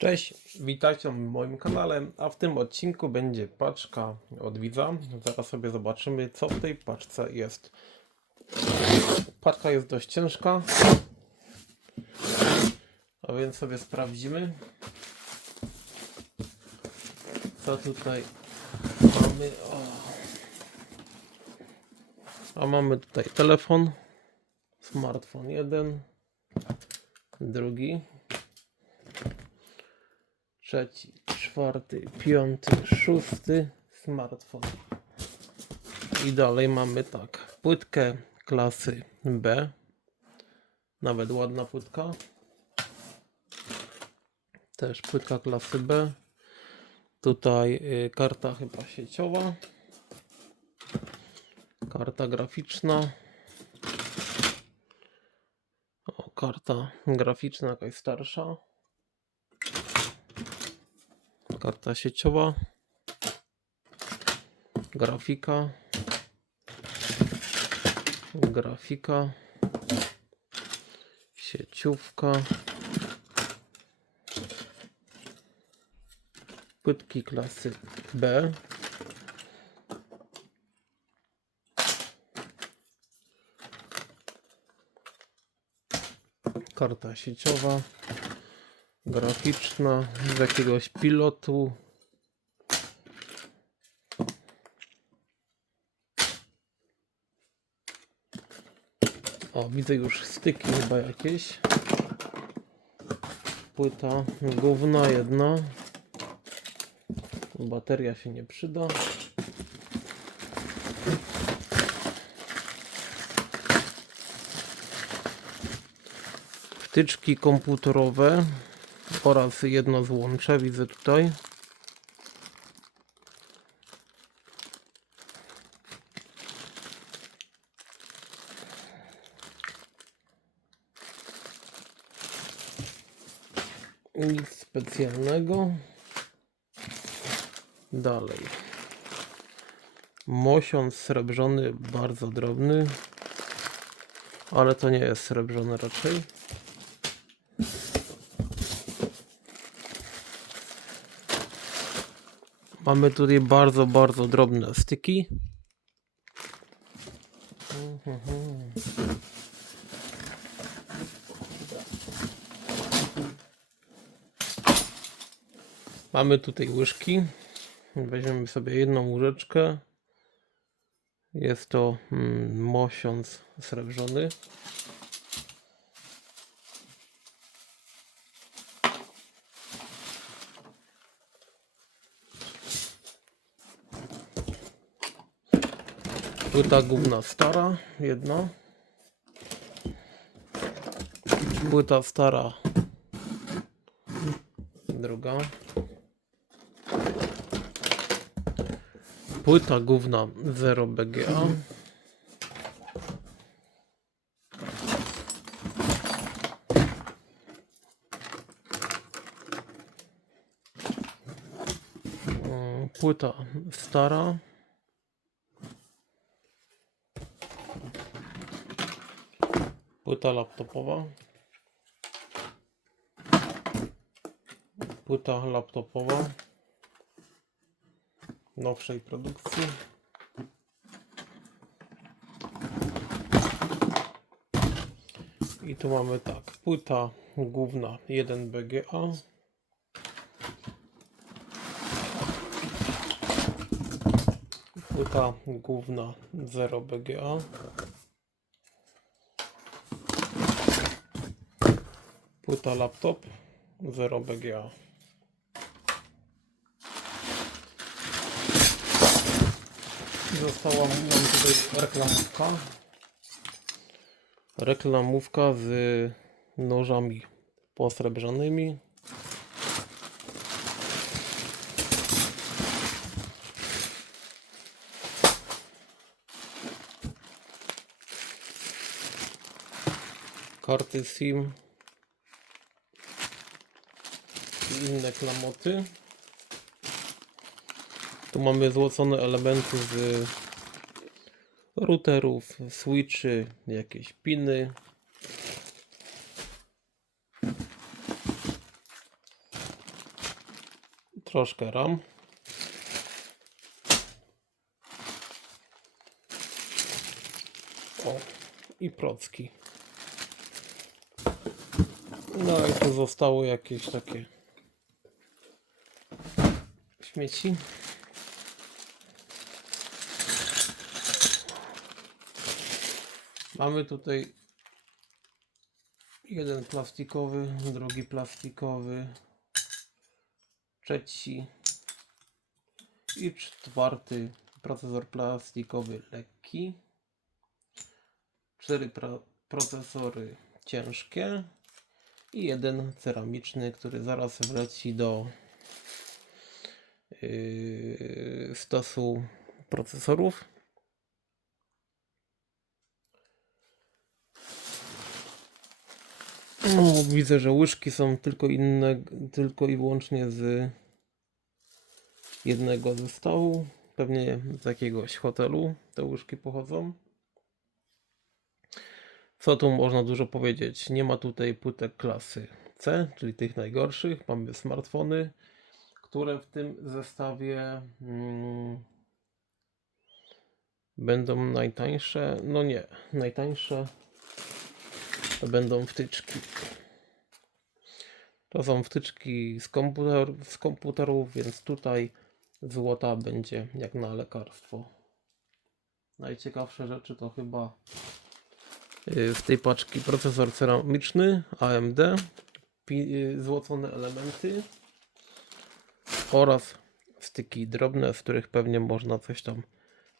Cześć, witajcie na moim kanale, a w tym odcinku będzie paczka od widza. Zaraz sobie zobaczymy, co w tej paczce jest. Paczka jest dość ciężka, a więc sobie sprawdzimy, co tutaj mamy. O. A mamy tutaj telefon, smartfon jeden, drugi, trzeci, czwarty, piąty, szósty smartfon. I dalej mamy tak, płytkę klasy B. Nawet ładna płytka. Też płytka klasy B. Tutaj y, karta chyba sieciowa. Karta graficzna. O, karta graficzna jakaś starsza karta sieciowa, grafika, grafika, sieciówka, płytki klasy B, karta sieciowa, graficzna z jakiegoś pilotu. O, widzę już styki chyba jakieś. Płyta główna jedna. Bateria się nie przyda. Wtyczki komputerowe oraz jedno złącze widzę tutaj. Nic specjalnego. Dalej. Mosiąc srebrzony, bardzo drobny. Ale to nie jest srebrzony raczej. Mamy tutaj bardzo, bardzo drobne styki. Mamy tutaj łyżki. Weźmiemy sobie jedną łyżeczkę. Jest to mm, mosiąc srebrzony. Płyta główna stara, jedna. Płyta stara, druga. Płyta główna 0 BGA. Mm, Płyta stara. Płyta laptopowa. Płyta laptopowa nowszej produkcji. I tu mamy tak, płyta główna 1 BGA. Płyta główna 0 BGA. Płyta laptop 0 BGA. Została nam tutaj reklamówka. Reklamówka z nożami posrebrzanymi. Karty SIM i inne klamoty. Tu mamy złocone elementy z routerów, switchy, jakieś piny. troszkę RAM. O, i procki. No i tu zostało jakieś takie śmieci. Mamy tutaj jeden plastikowy, drugi plastikowy, trzeci i czwarty procesor plastikowy lekki. Cztery pro- procesory ciężkie i jeden ceramiczny, który zaraz wleci do stosu procesorów. No, widzę, że łyżki są tylko inne, tylko i wyłącznie z jednego zestawu. Pewnie z jakiegoś hotelu te łyżki pochodzą. Co tu można dużo powiedzieć? Nie ma tutaj płytek klasy C, czyli tych najgorszych. Mamy smartfony, które w tym zestawie mm, będą najtańsze. No nie, najtańsze to będą wtyczki. To są wtyczki z, komputer, z komputerów, więc tutaj złota będzie jak na lekarstwo. Najciekawsze rzeczy to chyba y, w tej paczki procesor ceramiczny AMD, y, złocone elementy oraz styki drobne, z których pewnie można coś tam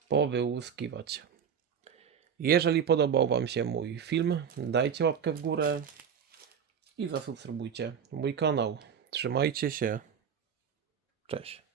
powyłuskiwać. Jeżeli podobał Wam się mój film, dajcie łapkę w górę i zasubskrybujcie mój kanał. Trzymajcie się. Cześć.